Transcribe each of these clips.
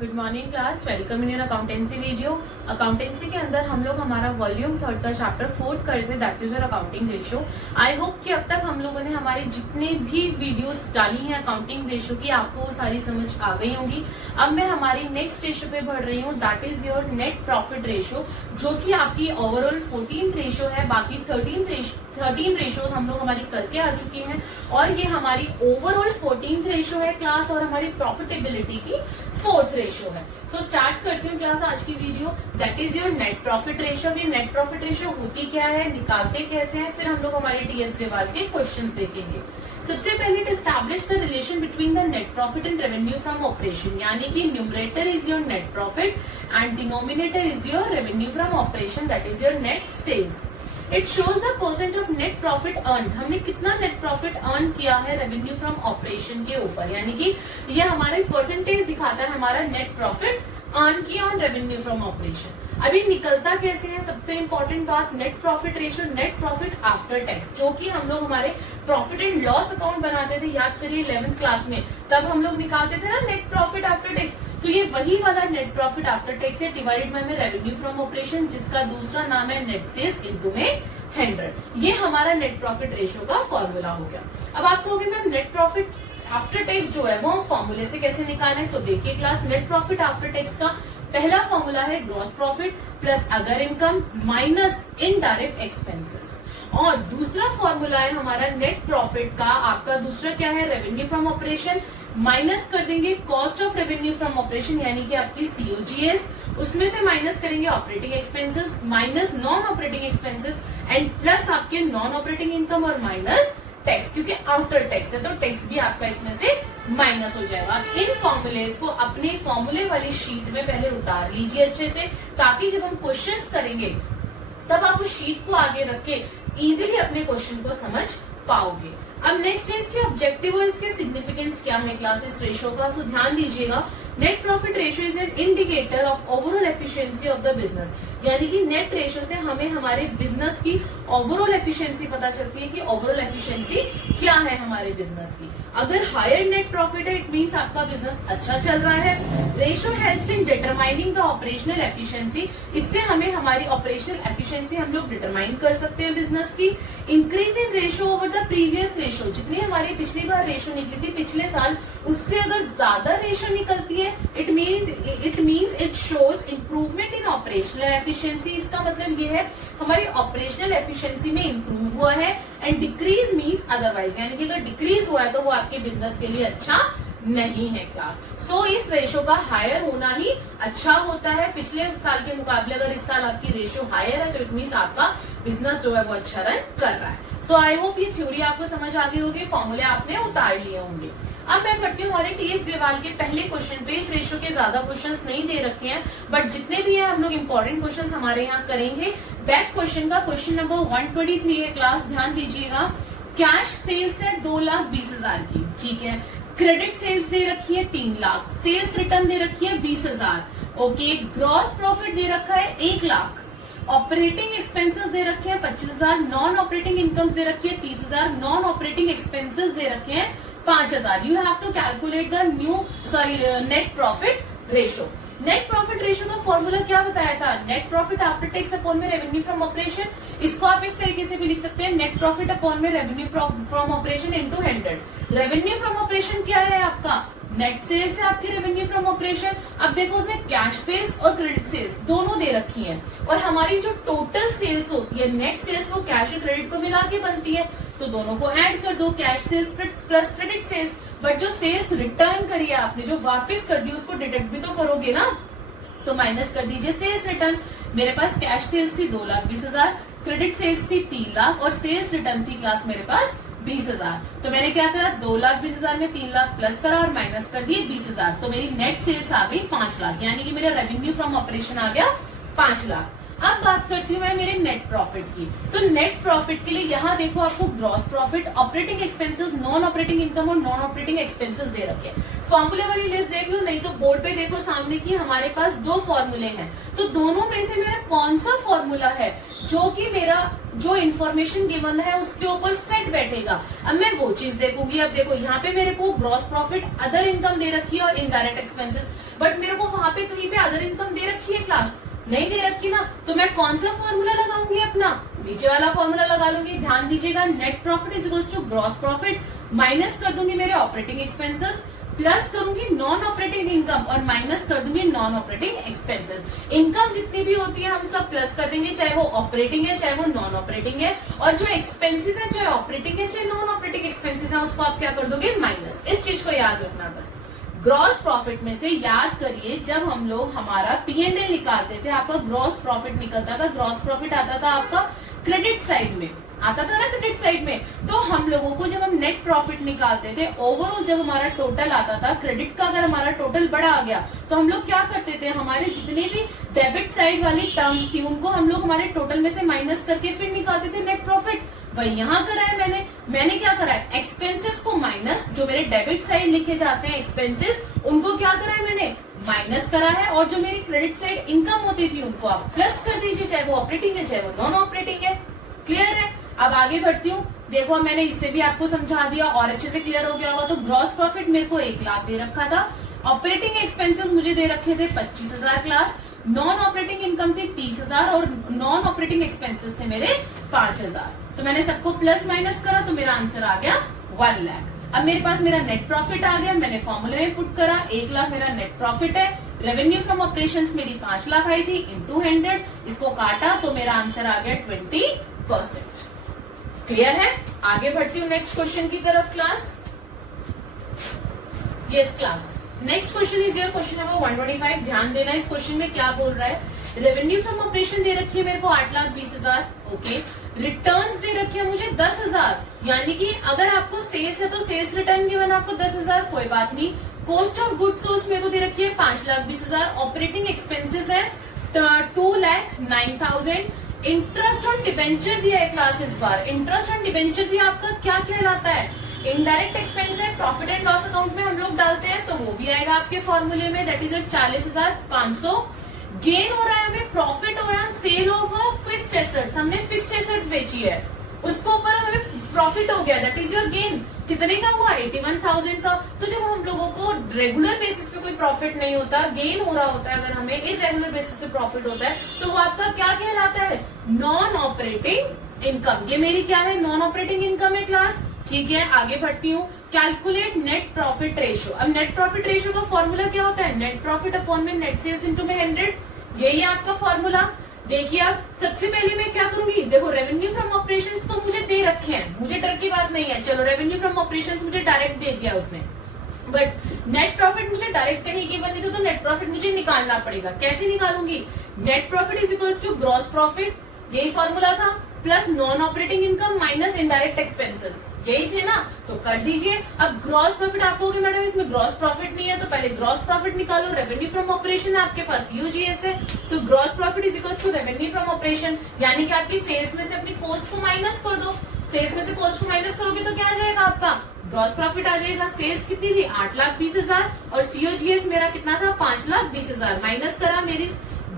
Good morning class, welcome in your accountancy video. Accountancy के अंदर हम लोग हमारा वॉल्यूम 3 का चैप्टर 4 कर रहे थे, that is your accounting ratio. I hope कि अब तक हम लोगों ने हमारी जितने भी वीडियोस डाली हैं अकाउंटिंग रेशियो की, आपको वो सारी समझ आ गई होंगी। अब मैं हमारी नेक्स्ट रेशियो पे बढ़ रही हूँ, that is your net profit ratio, जो कि आपकी ओवरऑल 14th रेशियो है। बाकी 13 रेशियोज हम लोग हमारी करके आ चुकी हैं और ये हमारी ओवरऑल 14th रेशियो है क्लास, और हमारी प्रॉफिटेबिलिटी की 4th रेशियो है। सो स्टार्ट करती हूँ क्लास आज की video, that is your net profit ratio. ये नेट प्रॉफिट रेशियो होती क्या है, निकालते कैसे हैं, फिर हम लोग हमारे टीएस ग्रेवाल के क्वेश्चंस देखेंगे। सबसे पहले to establish the relation between the net profit and revenue from operation, यानी कि numerator is your net profit and denominator is your revenue from operation, that is your net sales. It shows the percent of net profit earn, हमने कितना net profit earn किया है revenue from operation के ऊपर, यानी कि ये हमारे परसेंटेज दिखाता है हमारा नेट प्रॉफिट अर्न किया ऑन रेवेन्यू फ्रॉम ऑपरेशन। अभी निकलता कैसे है, सबसे इंपॉर्टेंट बात, net profit ratio, net profit after tax, जो कि हम लोग हमारे प्रॉफिट एंड लॉस अकाउंट बनाते थे, याद करिए 11th क्लास में, तब हम लोग निकालते थे ना नेट प्रॉफिट आफ्टर टैक्स। तो ये वही वाला नेट प्रॉफिट आफ्टर टैक्स है, डिवाइडेड बाय में रेवेन्यू फ्रॉम ऑपरेशन, जिसका दूसरा नाम है नेट सेल्स इनटू में 100। ये हमारा नेट प्रॉफिट रेशियो का फॉर्मूला हो गया। अब आप कहोगे ma'am net profit after tax जो है वो हम फॉर्मूले से कैसे निकालें, तो देखिए class, net profit after tax का पहला फॉर्मूला है gross profit plus other income minus indirect expenses, और दूसरा फॉर्मूला है हमारा नेट प्रॉफिट का, आपका दूसरा क्या है, रेवेन्यू फ्रॉम ऑपरेशन माइनस कर देंगे cost of revenue from operation, यानी कि आपकी सीओजीएस, उसमें से माइनस करेंगे operating expenses minus non operating expenses and plus आपके नॉन ऑपरेटिंग इनकम और माइनस टैक्स, क्योंकि आफ्टर टैक्स है तो टैक्स भी आपका इसमें से माइनस हो जाएगा। इन फॉर्मूलेस को अपने फॉर्मूले वाली शीट में पहले उतार लीजिए अच्छे से, ताकि जब हम क्वेश्चंस करेंगे तब आप उस शीट को आगे रख के इजीली अपने क्वेश्चन को समझ पाओगे। अब नेक्स्ट है इसके ऑब्जेक्टिव और इसके सिग्निफिकेंस क्या है क्लास इस रेशियो का, तो ध्यान दीजिएगा। Net profit ratio is an indicator of overall efficiency of the business, यानी कि नेट रेशियो से हमें हमारे बिजनेस की ओवरऑल एफिशिएंसी पता चलती है कि ओवरऑल एफिशिएंसी क्या है हमारे बिजनेस की। अगर हायर नेट प्रॉफिट है इट मींस आपका बिजनेस अच्छा चल रहा है। Ratio helps in determining the operational efficiency, इससे हमें हमारी ऑपरेशनल एफिशिएंसी हम लोग डिटरमाइन कर सकते हैं बिजनेस की। Increase in ratio over the previous ratio, जितनी हमारी पिछली बार रेशियो निकली थी पिछले साल, उससे अगर ज्यादा रेशियो निकलती है it means it shows improvement in operational efficiency. इसका मतलब ये है हमारी ऑपरेशनल एफिशिएंसी में इंप्रूव हुआ है। एंड डिक्रीज मीन्स अदरवाइज, यानी कि अगर डिक्रीज हुआ है तो वो आपके बिजनेस के लिए अच्छा नहीं है क्लास। सो इस रेशियो का हायर होना ही अच्छा होता है पिछले साल के मुकाबले। अगर इस साल आपकी रेशियो हायर है तो इट मीन्स आपका बिजनेस जो है वो अच्छा रन कर रहा है। सो आई होप ये थ्योरी आपको समझ आ गई होगी, फॉर्मूले आपने उतार लिए होंगे। अब मैं बढ़ती हूँ हमारे टीएस ग्रेवाल के पहले क्वेश्चन पे। इस रेशियो के ज्यादा क्वेश्चंस नहीं दे रखे हैं, बट जितने भी हैं हम लोग इंपॉर्टेंट क्वेश्चंस हमारे यहाँ करेंगे। बैक क्वेश्चन का क्वेश्चन नंबर 123 है क्लास, ध्यान दीजिएगा। कैश सेल्स है 2,20,000 की, ठीक है। क्रेडिट सेल्स दे रखी है 3 लाख, सेल्स रिटर्न दे रखी है 20,000, ओके। ग्रॉस प्रॉफिट दे रखा है 1 लाख, ऑपरेटिंग एक्सपेंसेस दे रखे हैं 25,000, नॉन ऑपरेटिंग इनकम्स दे रखी है 30,000, नॉन ऑपरेटिंग एक्सपेंसेस दे रखे हैं 5,000। You have to calculate the net profit ratio. Net profit ratio का फॉर्मूला क्या बताया था, net profit after tax upon में रेवेन्यू फ्रॉम ऑपरेशन। इसको आप इस तरीके से भी लिख सकते हैं, नेट प्रॉफिट अपॉन में revenue from operation into 100। Revenue from operation क्या है आपका, नेट सेल्स है आपकी रेवेन्यू फ्रॉम ऑपरेशन। अब देखो उसने कैश सेल्स और क्रेडिट सेल्स दोनों दे रखी हैं, और हमारी जो टोटल सेल्स होती है नेट सेल्स वो कैश और क्रेडिट को मिला के बनती है, तो दोनों को ऐड कर दो, cash sales plus credit sales. But जो सेल्स रिटर्न करी है आपने, जो वापस कर दी, उसको डिडक्ट भी तो करोगे ना, तो माइनस कर दीजिए सेल्स रिटर्न। मेरे पास कैश सेल्स थी 2,20,000, क्रेडिट सेल्स थी 3 लाख और सेल्स रिटर्न थी क्लास मेरे पास 20,000। तो मैंने क्या करा, 2,20,000 में 3 लाख प्लस करा और माइनस कर दिए 20,000, तो मेरी नेट सेल्स आ गई 5 लाख, यानी कि मेरा रेवेन्यू फ्रॉम ऑपरेशन आ गया 5 लाख। अब बात करती हूँ मैं मेरे नेट प्रॉफिट की। तो नेट प्रॉफिट के लिए यहाँ देखो आपको gross profit, operating expenses, non operating income और नॉन ऑपरेटिंग एक्सपेंसेस दे रखे हैं। फॉर्मूले वाली लिस्ट देख लो, नहीं तो बोर्ड पे देखो सामने की हमारे पास 2 फॉर्मूले हैं, तो दोनों में से मेरा कौन सा फॉर्मूला है जो कि मेरा जो इन्फॉर्मेशन गिवन है उसके ऊपर सेट बैठेगा। अब मैं वो चीज देखूंगी। अब देखो यहाँ पे मेरे को ग्रॉस प्रॉफिट, अदर इनकम दे रखी है और इनडायरेक्ट एक्सपेंसेस। बट मेरे को वहां पे कहीं पे अदर इनकम दे रखी है क्लास, नहीं दे रखी ना, तो मैं कौन सा फॉर्मूला लगाऊंगी, अपना नीचे वाला फॉर्मूला लगा लूंगी। ध्यान दीजिएगा, net profit is equals to gross profit minus कर दूंगी मेरे ऑपरेटिंग एक्सपेंसेस, प्लस करूंगी नॉन ऑपरेटिंग इनकम और माइनस कर दूंगी नॉन ऑपरेटिंग एक्सपेंसेस। इनकम जितनी भी होती है हम सब प्लस कर देंगे, चाहे वो ऑपरेटिंग है चाहे वो नॉन ऑपरेटिंग है, और जो एक्सपेंसेस है चाहे ऑपरेटिंग है चाहे नॉन ऑपरेटिंग एक्सपेंसेस है उसको आप क्या कर दोगे, माइनस। इस चीज को याद रखना बस। ग्रॉस प्रॉफिट में से याद करिए, जब हम लोग हमारा P&L निकालते थे आपका ग्रॉस प्रॉफिट निकलता था, ग्रॉस प्रॉफिट आता था आपका क्रेडिट साइड में, आता था ना क्रेडिट साइड में। तो हम लोगों को जब हम नेट प्रॉफिट निकालते थे, ओवरऑल जब हमारा टोटल आता था क्रेडिट का, अगर हमारा टोटल बड़ा आ गया तो हम लोग क्या करते थे, हमारे जितने भी डेबिट साइड वाली टर्म्स थी उनको हम लोग हमारे टोटल में से माइनस करके फिर निकालते थे नेट प्रॉफिट। वही यहाँ करा है मैंने क्या करा है, एक्सपेंसेस को माइनस, जो मेरे डेबिट साइड लिखे जाते हैं एक्सपेंसेस उनको क्या करा है मैंने, माइनस करा है, और जो मेरी क्रेडिट साइड इनकम होती थी उनको आप प्लस कर दीजिए, चाहे वो ऑपरेटिंग है चाहे वो नॉन ऑपरेटिंग है। क्लियर है? अब आगे बढ़ती हूँ। देखो मैंने इससे भी आपको समझा दिया और अच्छे से क्लियर हो गया होगा। तो ग्रॉस प्रॉफिट मेरे को 1 लाख दे रखा था, ऑपरेटिंग एक्सपेंसेस मुझे दे रखे थे 25,000 क्लास, नॉन ऑपरेटिंग इनकम थी 30,000 और नॉन ऑपरेटिंग एक्सपेंसेस थे मेरे 5,000। तो मैंने सबको प्लस माइनस करा तो मेरा आंसर आ गया 1 लाख। अब मेरे पास मेरा नेट प्रॉफिट आ गया, मैंने फॉर्मूले में पुट करा, 1 लाख मेरा नेट प्रॉफिट है, रेवेन्यू फ्रॉम ऑपरेशंस मेरी 5 लाख आई थी इंटू 100, इसको काटा तो मेरा आंसर आ गया 20%। क्लियर है? आगे बढ़ती हूँ नेक्स्ट क्वेश्चन की तरफ class. Yes class, next question is your question number 125। ध्यान देना इस क्वेश्चन में क्या बोल रहा है। रेवेन्यू फ्रॉम ऑपरेशन दे रखी है मेरे को 8,20,000, ओके। रिटर्न्स दे रखी है मुझे 10,000, यानी कि अगर आपको सेल्स है तो सेल्स रिटर्न गिवन आपको 10,000, कोई बात नहीं। कॉस्ट ऑफ गुड सोल्स मेरे को दे रखी है 5,20,000, ऑपरेटिंग एक्सपेंसेस है 2,09,000, इंटरेस्ट ऑन डिबेंचर दिया है क्लास इस बार। इंटरेस्ट ऑन डिबेंचर भी आपका क्या कहलाता है, इनडायरेक्ट एक्सपेंस है, प्रॉफिट एंड लॉस अकाउंट में हम लोग डालते हैं तो वो भी आएगा आपके फॉर्मूले में, दैट इज 40,500। गेन हो रहा है हमें, प्रॉफिट हो रहा है सेल ऑफ फिक्स्ड एसेट्स, हमने फिक्स्ड एसेट्स बेची है उसको ऊपर हमें प्रॉफिट हो गया, दैट इज योर गेन। कितने का हुआ, 81,000 का। तो जब हम लोगों को रेगुलर बेसिस पे कोई प्रॉफिट नहीं होता, गेन हो रहा होता है, अगर हमें इरेगुलर बेसिस पे प्रॉफिट होता है तो वो आपका क्या कहलाता है, नॉन ऑपरेटिंग इनकम। ये मेरी क्या है, नॉन ऑपरेटिंग इनकम है क्लास। ठीक है, आगे बढ़ती हूँ। Calculate net profit ratio. अब नेट प्रॉफिट रेशियो का फॉर्मूला क्या होता है, नेट प्रॉफिट अपॉन में नेट सेल्स इंटू में 100, यही है आपका फॉर्मूला। देखिए अब सबसे पहले मैं क्या करूंगी, देखो रेवेन्यू फ्रॉम ऑपरेशंस तो मुझे दे रखे हैं, मुझे डर की बात नहीं है, चलो रेवेन्यू फ्रॉम ऑपरेशंस मुझे डायरेक्ट दे दिया उसने, बट नेट प्रॉफिट मुझे डायरेक्ट कहीं की बनी थी तो नेट प्रॉफिट मुझे निकालना पड़ेगा। कैसे निकालूंगी, net profit is equals to gross profit, यही फॉर्मूला था, plus non operating income minus indirect expenses, यही थे ना, तो कर दीजिए। अब ग्रॉस प्रॉफिट आपको होगी मैडम इसमें ग्रॉस प्रॉफिट नहीं है, तो पहले ग्रॉस प्रॉफिट निकालो। रेवेन्यू फ्रॉम ऑपरेशन है आपके पास यूजीएस है, तो gross profit is equal to revenue from operation, यानी कि आपकी सेल्स में से अपनी कॉस्ट को माइनस कर दो। सेल्स में से कॉस्ट को माइनस करोगे तो क्या आ जाएगा आपका, ग्रॉस प्रॉफिट आ जाएगा। सेल्स कितनी थी, 8,20,000 और सीओजीएस मेरा कितना था, 5,20,000, माइनस करा, मेरी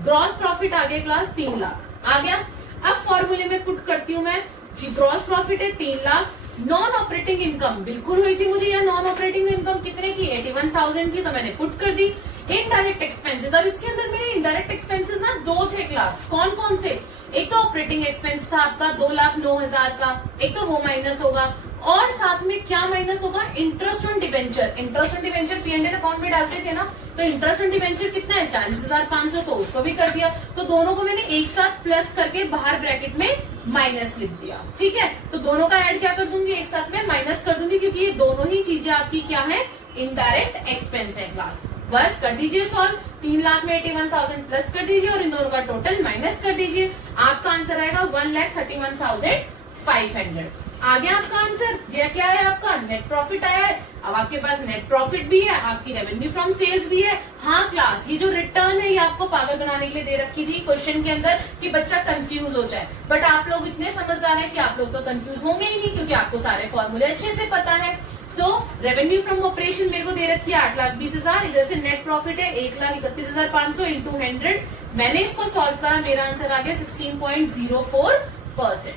ग्रॉस प्रॉफिट आ गया क्लास 3 लाख आ गया। अब फॉर्मूले में पुट करती हूँ मैं, जी ग्रॉस प्रॉफिट है 3 लाख, नॉन ऑपरेटिंग इनकम बिल्कुल हुई थी मुझे, या नॉन ऑपरेटिंग इनकम कितने की, 81,000 की, तो मैंने पुट कर दी। इनडायरेक्ट एक्सपेंसेस, अब इसके अंदर मेरे इनडायरेक्ट एक्सपेंसेस ना 2 थे क्लास, कौन कौन से, एक तो ऑपरेटिंग एक्सपेंस था आपका 2,09,000 का, एक तो वो माइनस होगा, और साथ में क्या माइनस होगा, interest on debenture. Interest on debenture P&L account में डालते थे ना, तो इंटरेस्ट ऑन डिबेंचर कितना है, 40,500, तो उसको भी कर दिया। तो दोनों को मैंने एक साथ प्लस करके बाहर ब्रैकेट में माइनस लिख दिया। ठीक है, तो दोनों का ऐड क्या कर दूंगी, एक साथ में माइनस कर दूंगी, क्योंकि ये दोनों ही चीजें आपकी क्या है, इनडायरेक्ट एक्सपेंस है क्लास। बस कर दीजिए सॉल्व, 3 लाख में 81,000 प्लस कर दीजिए और इन दोनों का टोटल माइनस कर दीजिए, आपका आंसर आएगा 1,31,500। आ गया आपका आंसर। ये क्या है आपका, नेट प्रॉफिट आया है। अब आपके पास नेट प्रॉफिट भी है, आपकी रेवेन्यू फ्रॉम सेल्स भी है। हाँ क्लास, ये जो रिटर्न है ये आपको पागल बनाने के लिए दे रखी थी क्वेश्चन के अंदर कि बच्चा कंफ्यूज हो जाए, बट आप लोग इतने समझदार हैं कि आप लोग तो कंफ्यूज होंगे ही नहीं, क्योंकि आपको सारे फॉर्मूले अच्छे से पता है। सो रेवेन्यू फ्रॉम ऑपरेशन मेरे को दे रखी है 8,20,000, इधर से नेट प्रॉफिट है 1,31,500 इंटू 100, मैंने इसको सॉल्व करा, मेरा आंसर आ गया 16.04%।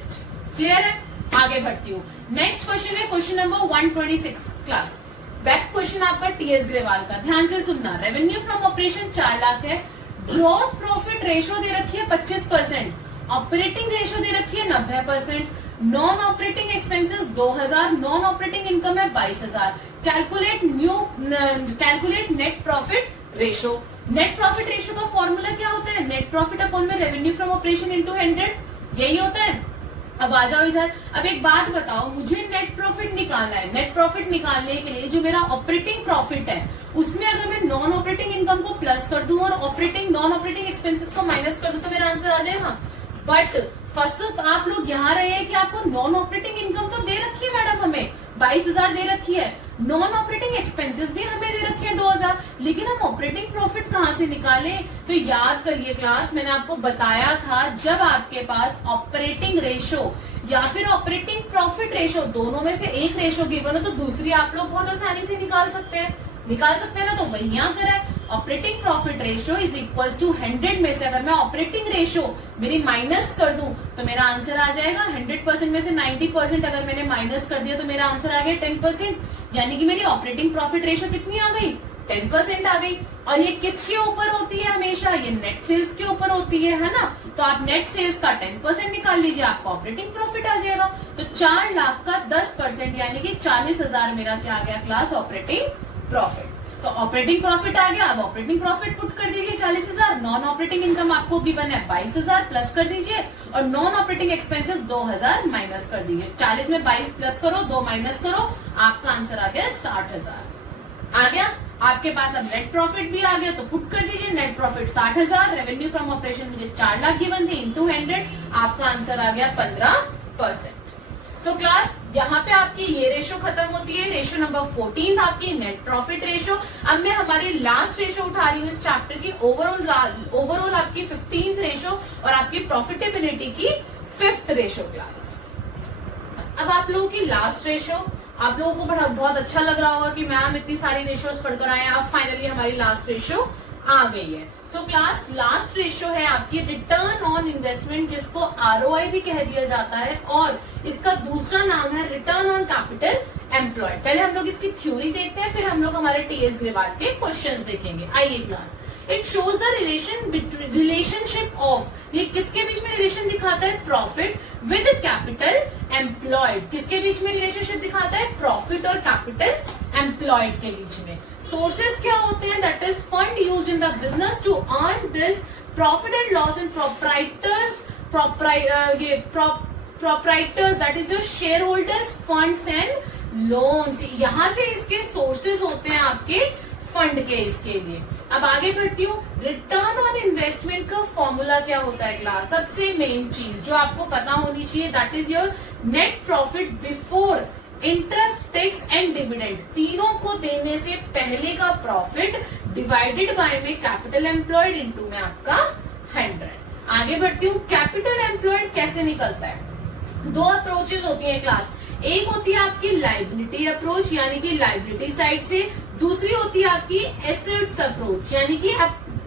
क्लियर है, आगे बढ़ती हूँ। नेक्स्ट क्वेश्चन है question number 126 class. Back question आपका टीएस ग्रेवाल का, ध्यान से सुनना। रेवेन्यू फ्रॉम ऑपरेशन 4 लाख है, ग्रॉस प्रॉफिट रेशो दे रखी है 25%, ऑपरेटिंग रेशो दे रखी है 90%, non operating expenses 2000, non operating income है 22000। Calculate net profit ratio. Net profit ratio का फॉर्मूला क्या होता है? नेट प्रॉफिट अपॉन में रेवेन्यू फ्रॉम ऑपरेशन इनटू 100, यही होता है। अब आ जाओ इधर। अब एक बात बताओ, मुझे नेट प्रॉफिट निकालना है। नेट प्रॉफिट निकालने के लिए जो मेरा ऑपरेटिंग प्रॉफिट है उसमें अगर मैं नॉन ऑपरेटिंग इनकम को प्लस कर दूं और ऑपरेटिंग नॉन ऑपरेटिंग एक्सपेंसेस को माइनस कर दूं तो मेरा आंसर आ जाएगा। बट फर्स्ट आप लोग यहाँ रहे हैं कि आपको नॉन ऑपरेटिंग इनकम तो दे रखी है मैडम, हमें 22000 दे रखी है, नॉन ऑपरेटिंग एक्सपेंसेस भी हमें दे रखे हैं 2000, लेकिन हम ऑपरेटिंग प्रॉफिट कहाँ से निकालें? तो याद करिए क्लास, मैंने आपको बताया था जब आपके पास ऑपरेटिंग रेशो या फिर ऑपरेटिंग प्रॉफिट रेशो दोनों में से एक रेशो गिवन हो तो दूसरी आप लोग बहुत आसानी से निकाल सकते हैं ना। तो वही यहाँ करा है, operating profit ratio is equal to 100 में से अगर मैं ऑपरेटिंग रेशो मेरी माइनस कर दूं तो मेरा आंसर आ जाएगा 100% में से 90% अगर मैंने माइनस कर दिया तो मेरा आंसर आ गया 10%, यानी कि मेरी ऑपरेटिंग प्रॉफिट रेशो कितनी आ गई? 10% आ गई। और ये किसके ऊपर होती है? हमेशा ये नेट सेल्स के ऊपर होती है ना। तो आप नेट सेल्स का 10% निकाल लीजिए, आपका ऑपरेटिंग प्रॉफिट आ जाएगा। तो 4 लाख का 10% यानी कि 40,000 मेरा क्या आ गया क्लास? Operating profit. तो ऑपरेटिंग प्रॉफिट आ गया। अब ऑपरेटिंग प्रॉफिट पुट कर दीजिए 40,000, नॉन ऑपरेटिंग इनकम आपको गिवन है 22,000 प्लस कर दीजिए और नॉन ऑपरेटिंग एक्सपेंसेस 2000 माइनस कर दीजिए। 40 में 22 प्लस करो, 2 माइनस करो, आपका आंसर आ गया 60,000। आ गया आपके पास। अब नेट प्रॉफिट भी आ गया तो पुट कर दीजिए, net profit 60,000, revenue from operation मुझे 4 लाख गिवन थे इनटू 100, आपका आंसर आ गया 15%। सो क्लास यहाँ पे आपकी ये रेशो खत्म होती है। रेशो नंबर 14 आपकी नेट प्रॉफिट रेशो। अब मैं हमारी लास्ट रेशो उठा रही हूँ इस चैप्टर की, ओवरऑल आपकी 15th रेशो और आपकी प्रॉफिटेबिलिटी की 5th रेशो क्लास। अब आप लोगों की लास्ट रेशो, आप लोगों को बहुत अच्छा लग रहा होगा कि मैम इतनी सारी रेशोज पढ़कर आए हैं। अब फाइनली हमारी लास्ट रेशो आ गई है। सो क्लास लास्ट रेशो है आपकी रिटर्न ऑन इन्वेस्टमेंट, जिसको आरओआई भी कह दिया जाता है और इसका दूसरा नाम है रिटर्न ऑन कैपिटल एम्प्लॉयड। पहले हम लोग इसकी थ्योरी देखते हैं, फिर हम लोग हमारे टीएस ग्रेवाल के क्वेश्चंस देखेंगे। आइए class. It shows the relationship of, ये किसके बीच में रिलेशन दिखाता है? Profit with capital employed. किसके बीच में रिलेशनशिप दिखाता है? प्रॉफिट और कैपिटल एम्प्लॉयड के बीच में। सोर्सेस क्या होते हैं? That is fund used in the business to earn this profit and loss and proprietors that is your shareholders funds and loans. यहाँ से इसके सोर्सेज होते हैं आपके फंड के इसके लिए। अब आगे बढ़ती हूँ। रिटर्न ऑन इन्वेस्टमेंट का फॉर्मूला क्या होता है क्लास? सबसे मेन चीज जो आपको पता होनी चाहिए, that is your net profit before interest, tax and dividend. तीनों को देने से पहले का प्रॉफिट डिवाइडेड बाय में कैपिटल एम्प्लॉयड इनटू में आपका 100। आगे बढ़ती हूँ। कैपिटल एम्प्लॉयड कैसे निकलता है? 2 अप्रोचेस होती है क्लास। एक होती है आपकी लाइबिलिटी अप्रोच यानी कि लाइबिलिटी साइड से, दूसरी होती है आपकी एसेट्स अप्रोच यानी कि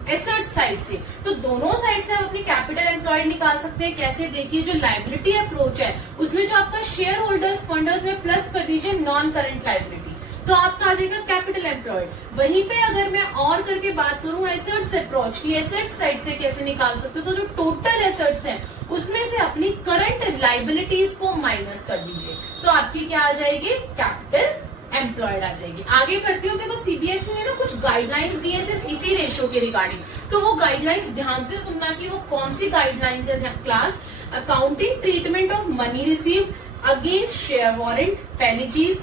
एसेट साइड से। तो दोनों साइड से आप अपनी कैपिटल एम्प्लॉयड निकाल सकते हैं। कैसे? देखिए, जो लाइबिलिटी अप्रोच है उसमें जो आपका शेयर होल्डर्स फंड है उसमें प्लस कर दीजिए नॉन करंट लाइबिलिटी, तो आपका आ जाएगा कैपिटल एम्प्लॉयड। वहीं पे अगर मैं और करके बात करूं एसेट्स अप्रोच की, एसेट साइड से कैसे निकाल सकते हो? तो जो टोटल एसेट्स हैं उसमें से अपनी करंट लाइबिलिटीज को माइनस कर दीजिए, तो आपकी क्या आ जाएगी? कैपिटल एम्प्लॉयड आ जाएगी। आगे बढ़ती हूँ। देखो, सीबीएसई ने ना कुछ गाइडलाइंस दी है सिर्फ इसी रेशो के रिगार्डिंग, तो वो गाइडलाइंस ध्यान से सुनना कि वो कौन सी गाइडलाइंस है class. Accounting treatment of money received against share warrant, पहली चीज।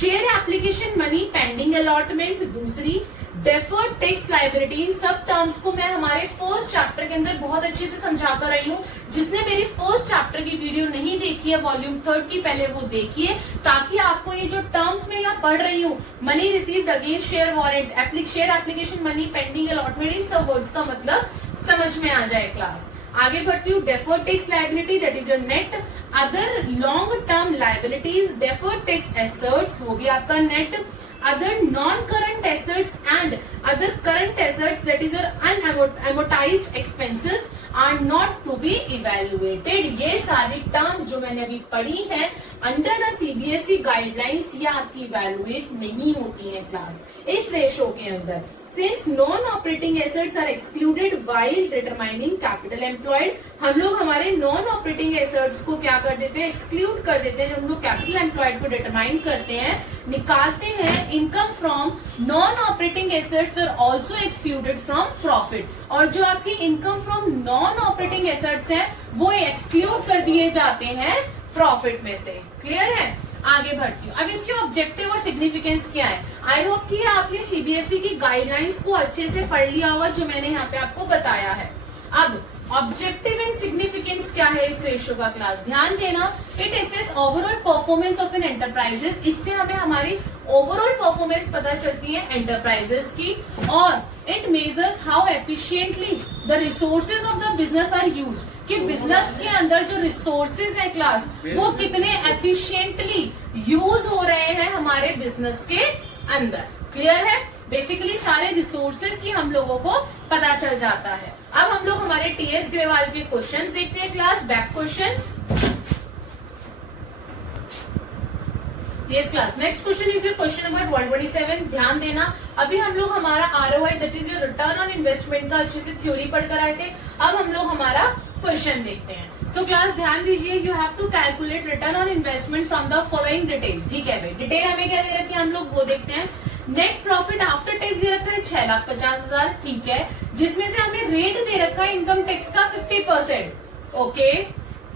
Share application money pending allotment, दूसरी। Deferred tax liability. इन सब टर्म्स को मैं हमारे फर्स्ट चैप्टर के अंदर बहुत अच्छे से समझा कर रही हूँ। जिसने मेरी फर्स्ट चैप्टर की वीडियो नहीं देखी है वॉल्यूम 3 की, पहले वो देखिए, ताकि आपको ये जो टर्म्स में यहाँ पढ़ रही हूँ, money received against share warrant, share application money pending allotment, इन सब वर्ड्स का मतलब समझ में आ जाए क्लास। आगे बढ़ती हूँ। Deferred tax liability that is your net. Other long term liabilities, deferred tax assets, वो भी आपका net. other non-current assets and other current assets that is your unamortized expenses are not to be evaluated. ये सारी terms जो मैंने अभी पढ़ी है अंडर द सीबीएसई गाइडलाइंस, ये आपकी इवेल्युएट नहीं होती है क्लास इस रेशो के अंदर। Since non operating assets are excluded while determining capital employed, हम लोग हमारे नॉन ऑपरेटिंग एसेट्स को क्या कर देते हैं, एक्सक्लूड कर देते हैं। जब हम लोग कैपिटल एम्प्लॉयड को डिटरमाइन करते हैं, निकालते हैं, income from non operating assets are also excluded from profit, और जो आपकी income from non operating assets है वो एक्सक्लूड कर दिए जाते हैं प्रॉफिट में से। क्लियर है? आगे बढ़ती हूँ। अब इसके ऑब्जेक्टिव और सिग्निफिकेंस क्या है? आई होप कि आपने सीबीएसई की गाइडलाइंस को अच्छे से पढ़ लिया होगा जो मैंने यहाँ पे आपको बताया है। अब ऑब्जेक्टिव एंड सिग्निफिकेंस क्या है इस रेशियो का क्लास? ध्यान देना, it assess overall performance of an enterprises, इससे हमें हमारी ओवरऑल परफॉर्मेंस पता चलती है एंटरप्राइजेस की, और it measures how efficiently the resources of the business are used, कि बिजनेस के अंदर जो रिसोर्सेज है क्लास वो कितने एफिशिएंटली यूज हो रहे हैं हमारे बिजनेस के अंदर। क्लियर है? बेसिकली सारे रिसोर्सेज की हम लोगों को पता चल जाता है। अब हम लोग हमारे टीएस ग्रेवाल के क्वेश्चंस देखते हैं class, back questions. Yes class, next question is your question number 127। ध्यान देना, अभी हम लोग हमारा ROI that is your return on investment का अच्छे से थ्योरी पढ़कर आए थे। अब हम लोग हमारा क्वेश्चन देखते हैं। सो क्लास ध्यान दीजिए, you have to calculate return on investment from the following detail. ठीक है भाई, डिटेल हमें क्या दे रखी है, हम लोग वो देखते हैं। नेट प्रॉफिट आफ्टर टैक्स दे रखा है 6,50,000, ठीक है, जिसमें से हमें रेट दे रखा है इनकम टैक्स का 50%। ओके,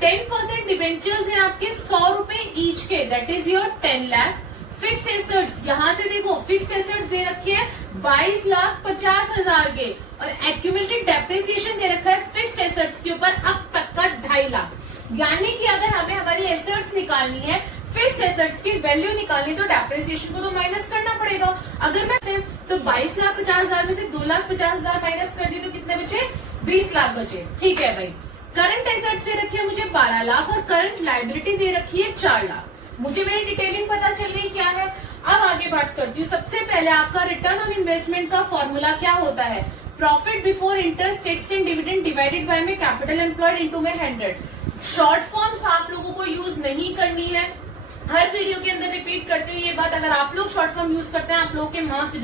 10% डिवेंचर्स है आपके 100 रुपए ईच के, that is your 10 lakh. Fix assets, यहाँ से देखो फिक्स एसेट्स दे रखे हैं 22,50,000 के, और एक्यूमुलेटेड डेप्रिसिएशन दे रखा है फिक्स एसेट्स के ऊपर अब तक का 2.5 लाख। यानी कि अगर हमें हमारी एसेट्स निकालनी है, फिक्स एसेट्स की वैल्यू निकालनी, तो डेप्रिसिएशन को तो माइनस करना पड़ेगा। अगर मैं तो 22,50,000 में से 2,50,000 माइनस कर दी तो कितने बचे, 20 लाख बचे। ठीक है भाई, करंट एसेट्स दे रखी है मुझे 12 लाख और करंट लायबिलिटी दे रखी है 4 लाख। मुझे मेरी डिटेलिंग पता चल गई क्या है। अब आगे बात करती हूँ। सबसे पहले आपका रिटर्न ऑन इन्वेस्टमेंट का फॉर्मूला क्या होता है, profit before interest tax and dividend divided by में कैपिटल एम्प्लॉयड इनटू में 100। शॉर्ट फॉर्म्स आप लोगों को यूज नहीं करनी है, हर वीडियो के अंदर रिपीट करते हुए ये बात, अगर आप लोग शॉर्ट फॉर्म यूज करते हैं आप लोगों के मार्क्स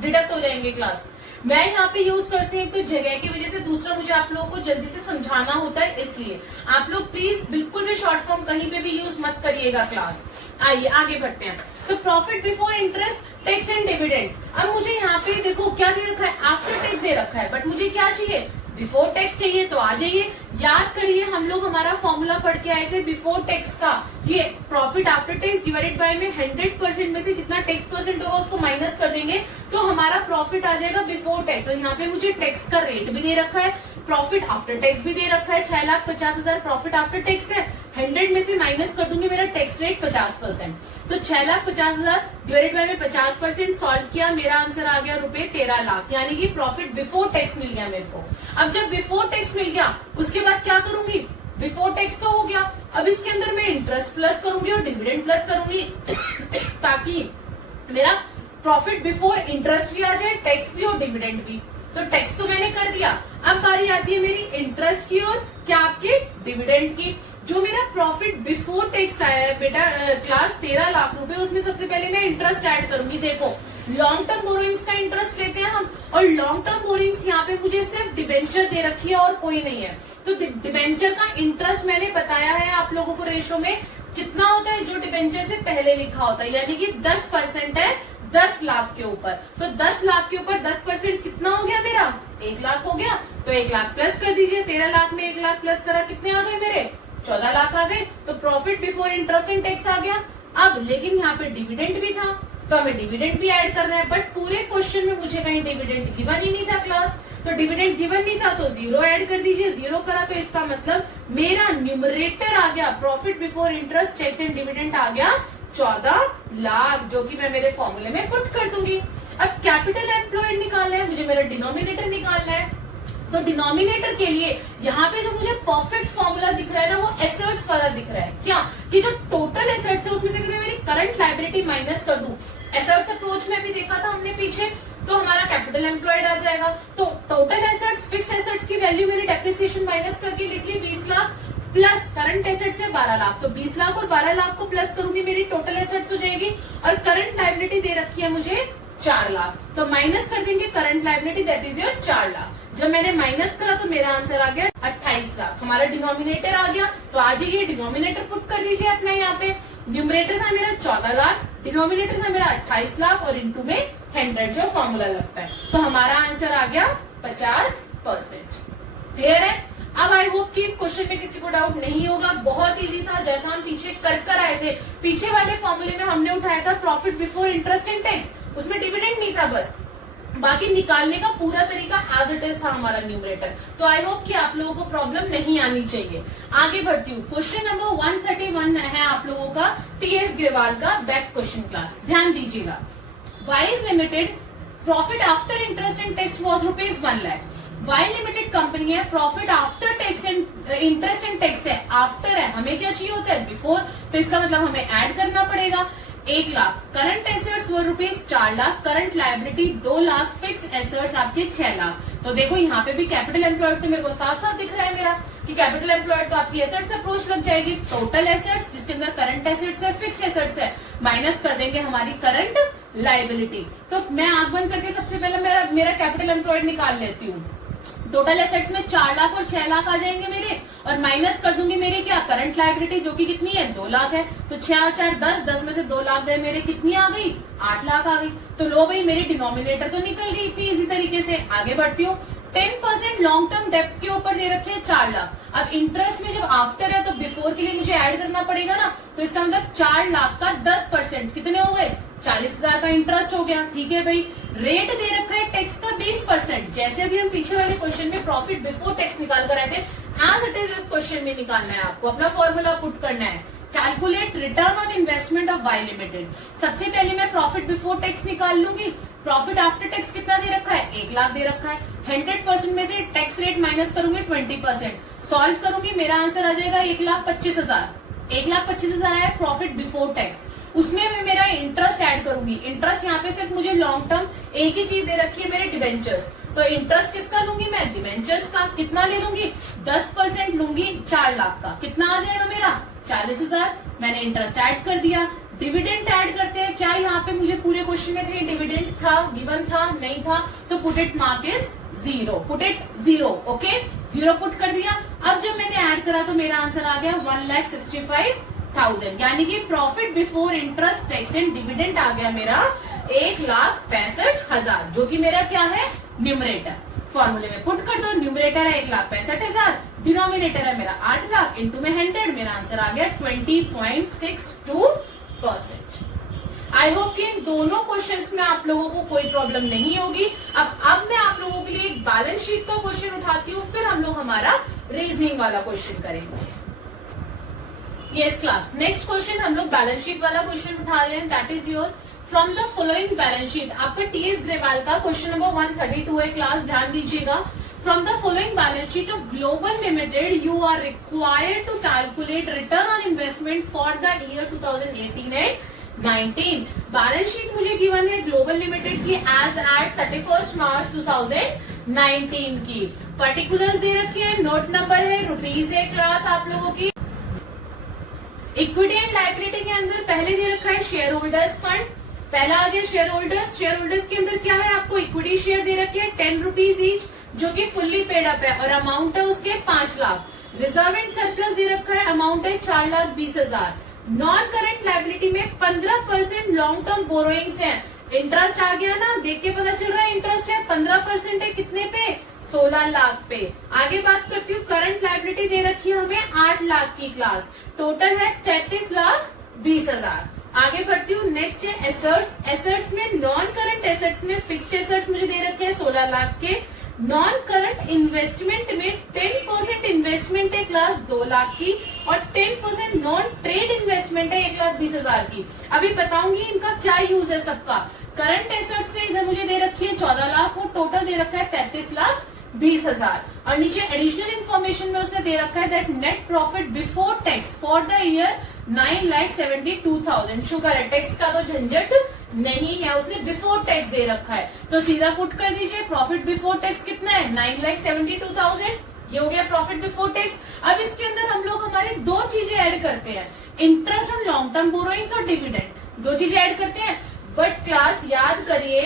डिडक्ट हो जाएंगे क्लास। मैं यहाँ पे यूज करती हूँ तो जगह की वजह से, दूसरा मुझे आप लोगों को जल्दी से समझाना होता है, इसलिए आप लोग प्लीज बिल्कुल भी शॉर्ट फॉर्म कहीं पे भी यूज मत करिएगा क्लास। आइए आगे बढ़ते हैं। तो profit before interest tax and dividend, अब मुझे यहाँ पे देखो क्या दे रखा है, आफ्टर टैक्स दे रखा है, बट मुझे क्या चाहिए, बिफोर टैक्स चाहिए। तो आ जाइए, याद करिए हम लोग हमारा फॉर्मूला पढ़ के आए थे बिफोर टैक्स का, ये profit after tax divided by में 100% में से जितना टैक्स परसेंट होगा उसको माइनस कर देंगे तो हमारा प्रॉफिट आ जाएगा बिफोर टैक्स। और यहाँ पे मुझे टैक्स का रेट भी दे रखा है, प्रॉफिट आफ्टर टैक्स भी दे रखा है, 6,50,000 प्रॉफिट आफ्टर टैक्स है, 100 में से माइनस कर दूंगी, मेरा टैक्स रेट 50%, तो 6,50,000 डिवाइडेड बाय में 50%, सॉल्व किया, मेरा आंसर आ गया रुपए 13 लाख, यानी कि प्रॉफिट बिफोर टैक्स मिल गया मेरे को। अब जब बिफोर टैक्स मिल गया उसके बाद क्या करूंगी, बिफोर टैक्स तो हो गया, अब इसके अंदर मैं इंटरेस्ट प्लस करूंगी और डिविडेंड प्लस करूंगी ताकि मेरा प्रॉफिट बिफोर इंटरेस्ट भी आ जाए, टैक्स भी और डिविडेंड भी। तो टैक्स तो मैंने कर दिया, अब बारी आती है मेरी इंटरेस्ट की और क्या आपके डिविडेंड की। जो मेरा प्रॉफिट बिफोर टैक्स आया है बेटा क्लास 13 लाख रुपए, उसमें सबसे पहले मैं इंटरेस्ट ऐड करूंगी। देखो लॉन्ग टर्म बोरोइंग्स का इंटरेस्ट लेते हैं हम, और लॉन्ग टर्म बोरोइंग्स यहाँ पे मुझे सिर्फ डिबेंचर दे रखी है और कोई नहीं है, तो डिबेंचर का इंटरेस्ट मैंने बताया है आप लोगों को रेशो में कितना होता है, जो डिबेंचर से पहले लिखा होता है, यानी कि 10% है 10 लाख के ऊपर। तो 10 लाख के ऊपर 10% कितना हो गया मेरा, 1 लाख हो गया, तो 1 लाख प्लस कर दीजिए, 13 लाख में 1 लाख प्लस करा, कितने आ गए मेरे 14 लाख आ गए, तो profit before interest and tax आ गया। अब लेकिन यहाँ पे डिविडेंड भी था तो हमें डिविडेंड भी ऐड करना है, बट पूरे क्वेश्चन में मुझे कहीं डिविडेंड गिवन ही नहीं था क्लास, तो डिविडेंड गिवन नहीं था तो 0 ऐड कर दीजिए, 0 करा तो इसका मतलब मेरा न्यूमरेटर आ गया profit before interest tax and dividend आ गया 14 लाख, जो कि मैं मेरे फॉर्मूले में पुट कर दूंगी। अब कैपिटल एम्प्लॉयड निकालना है मुझे, मेरा डिनोमिनेटर निकालना है, तो डिनोमिनेटर के लिए यहाँ पे जो मुझे परफेक्ट फॉर्मूला दिख रहा है ना वो एसेट्स वाला दिख रहा है, क्या कि जो टोटल एसेट्स है उसमें से मैं मेरी करंट लायबिलिटी माइनस कर दूं, एसेट्स अप्रोच में भी देखा था हमने पीछे, तो हमारा कैपिटल एम्प्लॉयड आ जाएगा। तो टोटल एसेट्स फिक्स एसेट्स की वैल्यू मेरी डेप्रिसिएशन वैल्यूएशन माइनस करके लिख ली 20 लाख प्लस करंट एसेट से 12 लाख, तो 20 लाख और 12 लाख को प्लस करूंगी मेरी टोटल एसेट्स हो जाएगी, और करंट लायबिलिटी दे रखी है मुझे 4 लाख, तो माइनस कर देंगे current liability that is your 4 lakh. जब मैंने माइनस करा तो मेरा आंसर आ गया 28 लाख, हमारा डिनोमिनेटर आ गया, तो आज ये डिनोमिनेटर पुट कर दीजिए अपना यहाँ पे। न्यूमरेटर था मेरा 14 लाख, डिनोमिनेटर था मेरा 28 लाख और इनटू में 100 जो फॉर्मूला लगता है, तो हमारा आंसर आ गया 50%। क्लियर है? अब आई होप कि इस क्वेश्चन में किसी को डाउट नहीं होगा, बहुत इजी था, जैसा हम पीछे कर आए थे। पीछे वाले फॉर्मूले में हमने उठाया था profit before interest and tax, उसमें डिविडेंड नहीं था बस, बाकी निकालने का पूरा तरीका एज इट इज था हमारा न्यूमरेटर। तो आई होप कि आप लोगों को प्रॉब्लम नहीं आनी चाहिए। आगे बढ़ती हूँ, क्वेश्चन नंबर 131 है आप लोगों का टीएस ग्रेवाल का बैक क्वेश्चन क्लास, ध्यान दीजिएगा। Y's limited profit after interest and tax was ₹1 lakh. Y limited company है, profit after tax and interest and tax है, आफ्टर है, हमें क्या चाहिए होता है बिफोर, तो इसका मतलब हमें ऐड करना पड़ेगा 1 लाख। करंट एसेट्स वो ₹4 lakh, current liability 2 lakh, fix assets आपके 6 लाख। तो देखो यहाँ पे भी कैपिटल एम्प्लॉयड तो मेरे को साफ साफ दिख रहा है मेरा कि कैपिटल एम्प्लॉयड तो आपकी एसेट्स अप्रोच लग जाएगी, टोटल एसेट्स जिसके अंदर करंट एसेट्स है, फिक्स एसेट्स है, माइनस कर देंगे हमारी करंट लायबिलिटी। तो मैं आंख बंद करके सबसे पहले मेरा कैपिटल एम्प्लॉयड निकाल लेती हूँ। टोटल एसेट्स में 4 लाख और 6 लाख आ जाएंगे मेरे, और माइनस कर दूंगी मेरी क्या करंट लायबिलिटी जो कि कितनी है 2 लाख है, तो 6 और 4 10 में से 2 लाख गए मेरे, कितनी आ गई 8 लाख आ गई। तो लो भाई मेरी डिनोमिनेटर तो निकल गई इतनी इजी तरीके से। आगे बढ़ती हूँ, 10% लॉन्ग टर्म डेप्ट के ऊपर दे रखे हैं 4 लाख। अब इंटरेस्ट में जब आफ्टर है तो बिफोर के लिए मुझे ऐड करना पड़ेगा ना, तो इसका मतलब 4 लाख का 10% कितने हो गए 40,000 का इंटरेस्ट हो गया। ठीक है भाई, रेट दे रखा है टैक्स का 20%, जैसे अभी हम पीछे वाले क्वेश्चन में प्रॉफिट बिफोर टैक्स निकाल कर आए थे, एज इट इज इस क्वेश्चन में निकालना है आपको, अपना फॉर्मूला पुट करना है। Calculate return on investment of Y limited. सबसे पहले मैं प्रॉफिट बिफोर टैक्स निकाल लूंगी। प्रॉफिट आफ्टर टैक्स कितना दे रखा है 1 लाख दे रखा है, 100% में से टैक्स रेट माइनस करूंगी 20%, सॉल्व करूंगी मेरा आंसर आ जाएगा 1,25,000। 1,25,000 आया प्रॉफिट बिफोर टैक्स, उसमें मैं मेरा इंटरेस्ट ऐड करूंगी। इंटरेस्ट यहाँ पे सिर्फ मुझे लॉन्ग टर्म एक ही चीज दे रखी है मेरे डिबेंचर्स, तो इंटरेस्ट किसका लूंगी मैं डिबेंचर्स का। कितना ले लूंगी 10% लूंगी 4 लाख का, कितना आ जाएगा मेरा 40,000। मैंने इंटरेस्ट ऐड कर दिया। डिविडेंड ऐड करते हैं, क्या यहाँ पे मुझे पूरे क्वेश्चन में कहीं डिविडेंड था गिवन था नहीं था, तो put it mark is 0, put it 0, okay 0 put कर दिया। अब जब मैंने ऐड करा तो मेरा आंसर आ गया 1,65,000, यानी कि profit before interest tax and dividend आ गया मेरा 1,65,000, जो कि मेरा क्या है न्यूमरेटर। फॉर्मूले में पुट कर दो, न्यूमरेटर है 1,65,000, डिनोमिनेटर है मेरा 8 लाख, इंटू में 100, मेरा आंसर आ गया 20.62%। आई होप कि इन दोनों क्वेश्चंस में आप लोगों को कोई प्रॉब्लम नहीं होगी। अब मैं आप लोगों के लिए एक बैलेंस शीट का क्वेश्चन उठाती हूँ, फिर हम लोग हमारा रीजनिंग वाला क्वेश्चन करेंगे। यस क्लास, नेक्स्ट क्वेश्चन हम लोग बैलेंस शीट वाला क्वेश्चन उठा रहे हैं, that is your from the following balance sheet. आपका टीएस ग्रेवाल का क्वेश्चन नंबर 132 है क्लास, ध्यान दीजिएगा। From the following balance sheet of Global Limited, you are required to calculate return on investment for the year 2018 and 19. Balance sheet मुझे given है global limited की as eight 31 मार्च 2019 की। Particulars दे रखी है, note number है, rupees है class आप लोगों की। इक्विटी एंड लायबिलिटी के अंदर पहले दे रखा है शेयर होल्डर्स फंड, पहला आ गया शेयर होल्डर्स। शेयर होल्डर्स के अंदर क्या है, आपको इक्विटी शेयर दे रखी है 10 रुपीज ईच, जो कि फुल्ली पेड अप है, और अमाउंट है उसके 5 लाख। रिजर्व एंड सरप्लस दे रखा है, अमाउंट है 4,20,000। नॉन करंट लायबिलिटी में 15% लॉन्ग टर्म बोरोइंग्स है। इंटरेस्ट आ गया ना, देख के पता चल रहा है इंटरेस्ट है 15% है, कितने पे 16 लाख पे। आगे बात करती हूँ, करंट लायबिलिटी दे रखी है हमें 8 लाख की क्लास, टोटल है 33,20,000। आगे बढ़ती हूँ, नेक्स्ट है एसेट्स। एसेट्स में नॉन करंट एसेट्स में फिक्स्ड एसेट्स मुझे दे रखे हैं 16 लाख के। नॉन करंट इन्वेस्टमेंट में 10% इन्वेस्टमेंट है क्लास 2 लाख की, और 10% नॉन ट्रेड इन्वेस्टमेंट है 1,20,000 की। अभी बताऊंगी इनका क्या यूज है सबका। करंट एसेट्स से इधर मुझे दे रखी है 14 लाख और टोटल दे रखा है 33,20,000। और नीचे एडिशनल इन्फॉर्मेशन में उसने दे रखा है that net profit before tax for the year 9,72,000। शुक्र है टैक्स का तो झंझट नहीं है, उसने बिफोर टैक्स दे रखा है, तो सीधा पुट कर दीजिए। प्रॉफिट बिफोर टैक्स कितना है 9,72,000, ये हो गया प्रॉफिट बिफोर टैक्स। अब इसके अंदर हम लोग हमारे दो चीजें ऐड करते हैं, interest on long term borrowings और डिविडेंड, दो चीजें ऐड करते हैं। बट क्लास याद करिए,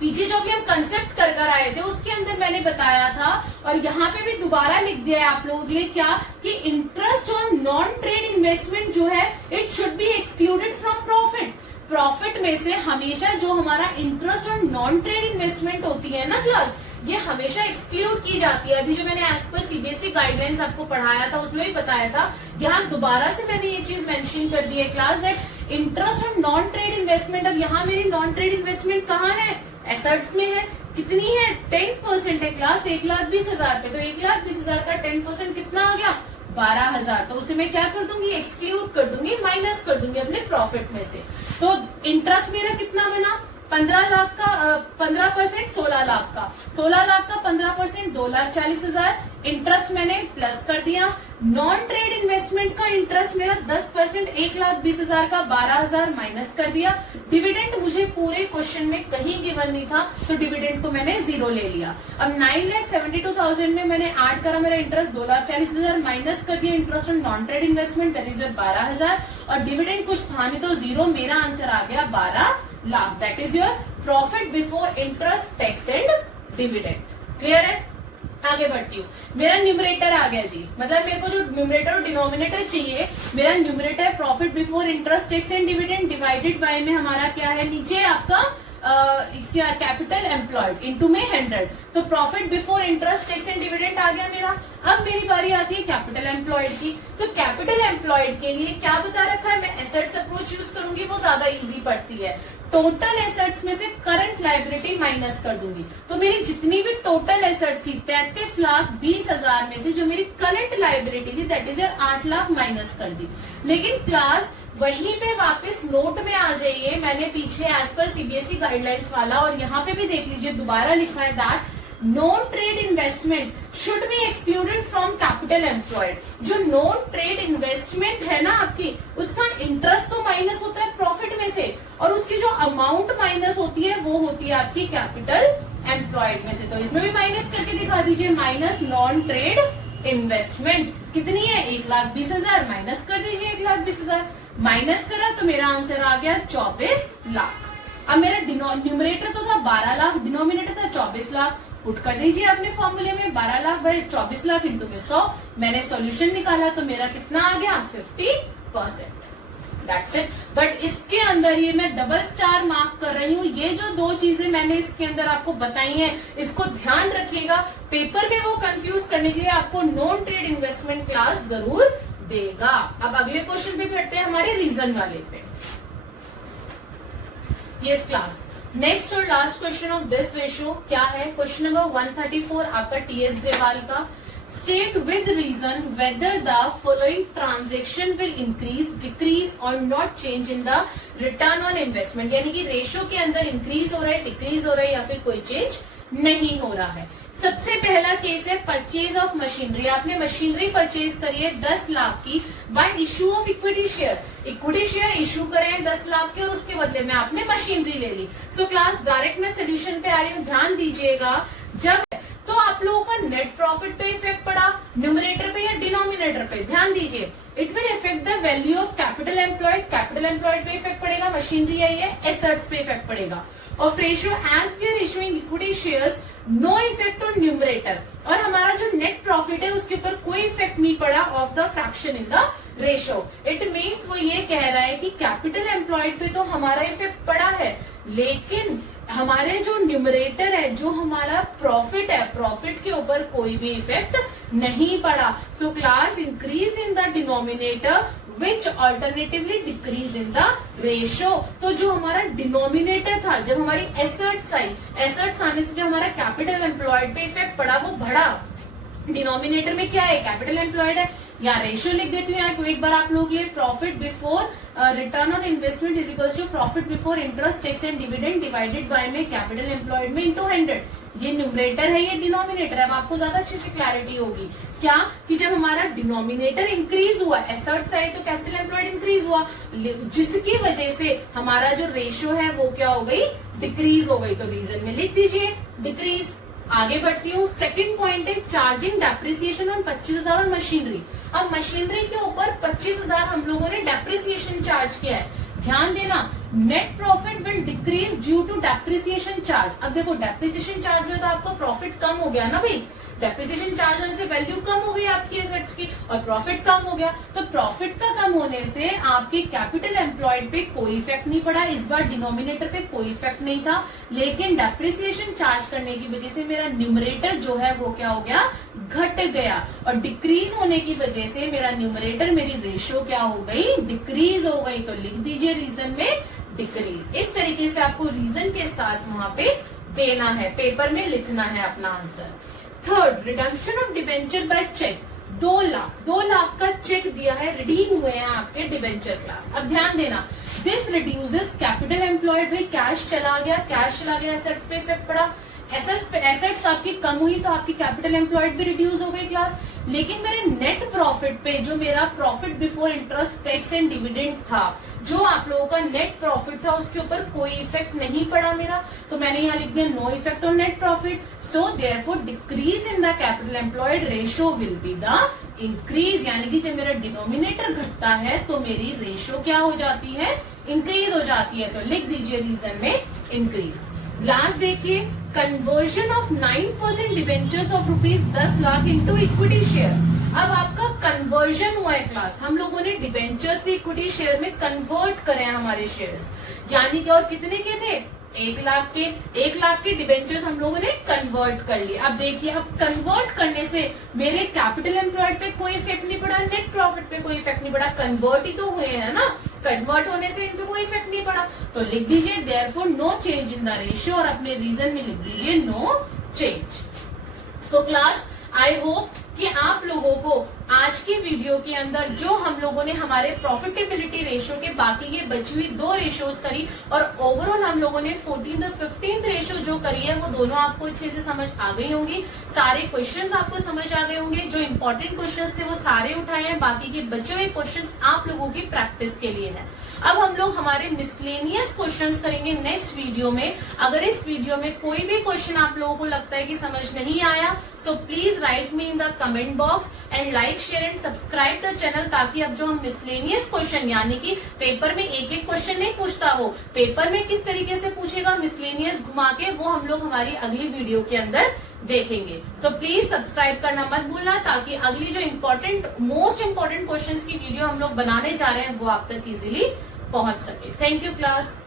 पीछे जो भी हम कंसेप्ट कर कर आए थे उसके अंदर मैंने बताया था, और यहाँ पे भी दोबारा लिख दिया है आप लोगों के लिए क्या, कि interest on non trade investment जो है it should be excluded from profit. Profit में से हमेशा जो हमारा interest on non trade investment होती है ना क्लास, ये हमेशा एक्सक्लूड की जाती है। अभी जो मैंने एज पर सीबीएसई गाइडलाइंस आपको पढ़ाया था उसमें भी बताया था, यहाँ दोबारा से मैंने ये चीज मेंशन कर दी है class, that interest on non trade investment. अब यहाँ मेरी नॉन ट्रेड इन्वेस्टमेंट कहाँ है, एसेट्स में है। कितनी है, 10% है क्लास, 1,20,000 पे। तो 1,20,000 का 10% कितना आ गया, 12,000। तो उसे मैं क्या कर दूंगी, एक्सक्लूड कर दूंगी, माइनस कर दूंगी अपने प्रॉफिट में से। तो इंटरेस्ट मेरा कितना बना, 15 लाख का 15% 16 लाख का, 16 लाख का 15% 2,40,000। इंटरेस्ट मैंने प्लस कर दिया। नॉन ट्रेड इन्वेस्टमेंट का इंटरेस्ट मेरा 10% 1,20,000 का 12,000 माइनस कर दिया। डिविडेंड मुझे पूरे क्वेश्चन में कहीं गिवन नहीं था, तो डिविडेंड को मैंने 0 ले लिया। अब 9,72,000 में मैंने ऐड करा मेरा इंटरेस्ट 2,40,000 माइनस कर दिया interest on non trade investment, that is 12,000, और डिविडेंड कुछ था नहीं तो 0। मेरा आंसर आ गया 12 lakh. That is your profit before interest tax and dividend. Clear है? आगे बढ़ती हूँ। मेरा न्यूमरेटर आ गया जी, मतलब मेरे को जो न्यूमरेटर और डिनोमिनेटर चाहिए, मेरा न्यूमरेटर है profit before interest tax and dividend, divided by में हमारा क्या है, नीचे आपका कैपिटल एम्प्लॉयड इनटू में 100। तो profit before interest tax and dividend आ गया मेरा। अब मेरी बारी आती है कैपिटल एम्प्लॉयड की। तो कैपिटल एम्प्लॉयड के लिए क्या बता रखा है, मैं एसेट्स अप्रोच यूज करूंगी, वो ज्यादा इजी पड़ती है। टोटल एसेट्स में से करंट लायबिलिटी माइनस कर दूंगी। तो मेरी जितनी भी टोटल एसेट्स थी 33,20,000 में से जो मेरी करंट लायबिलिटी थी दैट इज 8 लाख माइनस कर दी। लेकिन क्लास वहीं पे वापस नोट में आ जाइए, मैंने पीछे एज पर सीबीएसई गाइडलाइंस वाला, और यहाँ पे भी देख लीजिए दोबारा लिखा है that non trade investment should be excluded from capital employed. जो नॉन ट्रेड इन्वेस्टमेंट है ना आपकी, उसका इंटरेस्ट तो माइनस होता है प्रॉफिट में से, और उसकी जो अमाउंट माइनस होती है वो होती है आपकी कैपिटल एम्प्लॉयड में से। तो इसमें भी माइनस करके दिखा दीजिए, माइनस नॉन ट्रेड इन्वेस्टमेंट कितनी है, 1,20,000 माइनस कर दीजिए 1,20,000। माइनस करा तो मेरा आंसर आ गया 24 लाख। अब मेरा न्यूमरेटर तो था 12 लाख, डिनोमिनेटर था 24 लाख। पुट कर दीजिए अपने फॉर्मूले में 12 लाख भाई 24 लाख इंटू में 100। मैंने सॉल्यूशन निकाला तो मेरा कितना आ गया, 50%। That's it. बट इसके अंदर ये मैं डबल स्टार मार्क कर रही हूँ, ये जो दो चीजें मैंने इसके अंदर आपको बताई हैं इसको ध्यान रखिएगा। पेपर में वो कंफ्यूज करने के लिए आपको नॉन ट्रेड इन्वेस्टमेंट क्लास जरूर देगा। अब अगले क्वेश्चन पे करते हैं हमारे रीजन वाले पे। यस क्लास, नेक्स्ट और last question of this ratio क्या है, क्वेश्चन नंबर 134 आपका टीएस ग्रेवाल का। State with reason whether the following transaction will increase, decrease और not change in the return on investment. यानी कि रेशियो के अंदर इंक्रीज हो रहा है, डिक्रीज हो रहा है, या फिर कोई चेंज नहीं हो रहा है। सबसे पहला केस है परचेज ऑफ मशीनरी। आपने मशीनरी परचेज करी है 10 लाख की bye issue of equity share. Equity share issue करें 10 लाख के और उसके बदले में आपने मशीनरी ले ली। सो क्लास डायरेक्ट में सोल्यूशन पे आ रही हूँ, ध्यान दीजिएगा। जब तो आप लोगों का नेट प्रॉफिट पे इफेक्ट पड़ा, न्यूमरेटर पे या डिनोमिनेटर पे, ध्यान दीजिए। It will effect the value of capital employed, capital employed पे इफेक्ट पड़ेगा, मशीनरी आई है एसेट्स पे इफेक्ट पड़ेगा। Of ratio as we are issuing equity shares, no effect on numerator. और हमारा जो नेट प्रॉफिट है उसके ऊपर कोई इफेक्ट नहीं पड़ा of the fraction in the ratio. It means वो ये कह रहा है कि कैपिटल एम्प्लॉयड पे तो हमारा इफेक्ट पड़ा है, लेकिन हमारे जो न्यूमरेटर है, जो हमारा प्रॉफिट है, प्रॉफिट के ऊपर कोई भी इफेक्ट नहीं पड़ा। So class increase in the denominator which alternatively decrease in the ratio. तो जो हमारा डिनोमिनेटर था, जब हमारी एसेट्स आई, एसेट्स आने से जो हमारा कैपिटल एम्प्लॉयड पे इफेक्ट पड़ा वो बढ़ा। डिनोमिनेटर में क्या है, कैपिटल एम्प्लॉयड है। या रेशियो लिख देती हूँ यहाँ एक बार आप लोगों के लिए, profit before return on investment is equal to profit before interest tax and dividend divided by में कैपिटल एम्प्लॉयड में इंटू 100। ये न्यूमरेटर है, ये डिनोमिनेटर है। अब आपको ज्यादा अच्छे से क्लैरिटी होगी क्या, कि जब हमारा डिनोमिनेटर इंक्रीज हुआ, एसेट्स आए तो कैपिटल एम्प्लॉयड इंक्रीज हुआ, जिसकी वजह से हमारा जो रेशियो है वो क्या हो गई, डिक्रीज हो गई। तो रीजन में लिख दीजिए डिक्रीज। आगे बढ़ती हूँ। सेकंड पॉइंट है चार्जिंग डेप्रिसिएशन ऑन 25,000 और मशीनरी। अब मशीनरी के ऊपर 25,000 हम लोगों ने डेप्रिसिएशन चार्ज किया है। ध्यान देना, net profit will decrease due to depreciation charge. अब देखो डेप्रिसिएशन चार्ज में तो आपको प्रॉफिट कम हो गया ना भाई, डेप्रिसिएशन चार्ज होने से वैल्यू कम हो गई आपकी एसेट्स की और प्रॉफिट कम हो गया। तो प्रॉफिट का कम होने से आपकी कैपिटल एम्प्लॉयड पे कोई इफेक्ट नहीं पड़ा। इस बार डिनोमिनेटर पे कोई इफेक्ट नहीं था, लेकिन डेप्रिसिएशन चार्ज करने की वजह से मेरा न्यूमरेटर जो है वो क्या हो गया, घट गया। और डिक्रीज होने की वजह से मेरा न्यूमरेटर, मेरी रेशियो क्या हो गई, डिक्रीज हो गई। तो लिख दीजिए रीजन में डिक्रीज। इस तरीके से आपको रीजन के साथ वहां पे देना है, पेपर में लिखना है अपना answer. Third, redemption of debenture by cheque. 2 lakh का चेक दिया है, रिडीम हुए हैं आपके डिबेंचर क्लास। अब ध्यान देना, दिस रिड्यूसेस कैपिटल एम्प्लॉयड। भाई कैश चला गया, एसेट्स पे इफेक्ट पड़ा। एसेट्स आपकी कम हुई तो आपकी कैपिटल एम्प्लॉयड भी रिड्यूस हो गई क्लास। लेकिन मेरे नेट प्रॉफिट पे, जो मेरा profit before interest tax and dividend था, जो आप लोगों का नेट प्रॉफिट था, उसके ऊपर कोई इफेक्ट नहीं पड़ा मेरा। तो मैंने यहाँ लिख दिया no effect on net profit. So therefore decrease in the capital employed ratio will be the increase. यानी कि जब मेरा डिनोमिनेटर घटता है तो मेरी रेशियो क्या हो जाती है, इंक्रीज हो जाती है। तो लिख दीजिए रीजन में इंक्रीज। लास्ट देखिए, conversion of 9% debentures of ₹10 lakh into equity share. अब आपका कन्वर्जन हुआ है क्लास, हम लोगों ने डिबेंचर से इक्विटी शेयर में कन्वर्ट करे हैं हमारे शेयर्स। यानी कि और कितने के थे, 1 लाख के डिबेंचर्स हम लोगों ने कन्वर्ट कर लिए। अब देखिए, अब कन्वर्ट करने से मेरे कैपिटल एम्प्लॉयड पे कोई इफेक्ट नहीं पड़ा, नेट प्रॉफिट पे कोई इफेक्ट नहीं पड़ा, कन्वर्ट ही तो हुए हैं ना। कन्वर्ट होने से इन पे कोई इफेक्ट नहीं पड़ा। तो लिख दीजिए therefore no change in the ratio, और अपने रीजन में लिख दीजिए no change. So class, I hope कि आप लोगों को आज की वीडियो के अंदर जो हम लोगों ने हमारे प्रॉफिटेबिलिटी रेशियो के बाकी ये बची हुई 2 रेशियोज करी, और ओवरऑल हम लोगों ने 14th और 15th रेशियो जो करी है, वो दोनों आपको अच्छे से समझ आ गई होंगी। सारे क्वेश्चंस आपको समझ आ गए होंगे। जो इंपॉर्टेंट क्वेश्चंस थे वो सारे उठाए हैं, बाकी के बचे हुए क्वेश्चंस आप लोगों की प्रैक्टिस के लिए है। अब हम लोग हमारे मिसलेनियस क्वेश्चंस करेंगे नेक्स्ट वीडियो में। अगर इस वीडियो में कोई भी क्वेश्चन आप लोगों को लगता है कि समझ नहीं आया, so please right me in the comment box and like, share and subscribe the channel, ताकि अब जो हम मिसलेनियस क्वेश्चन, यानी कि पेपर में एक क्वेश्चन नहीं पूछता, वो पेपर में किस तरीके से पूछेगा मिसलेनियस घुमा के, वो हम लोग हमारी अगली वीडियो के अंदर देखेंगे। सो प्लीज सब्सक्राइब करना मत भूलना, ताकि अगली जो मोस्ट इंपॉर्टेंट क्वेश्चंस की वीडियो हम लोग बनाने जा रहे हैं वो आप तक इजीली पहुंच सके। Thank you class.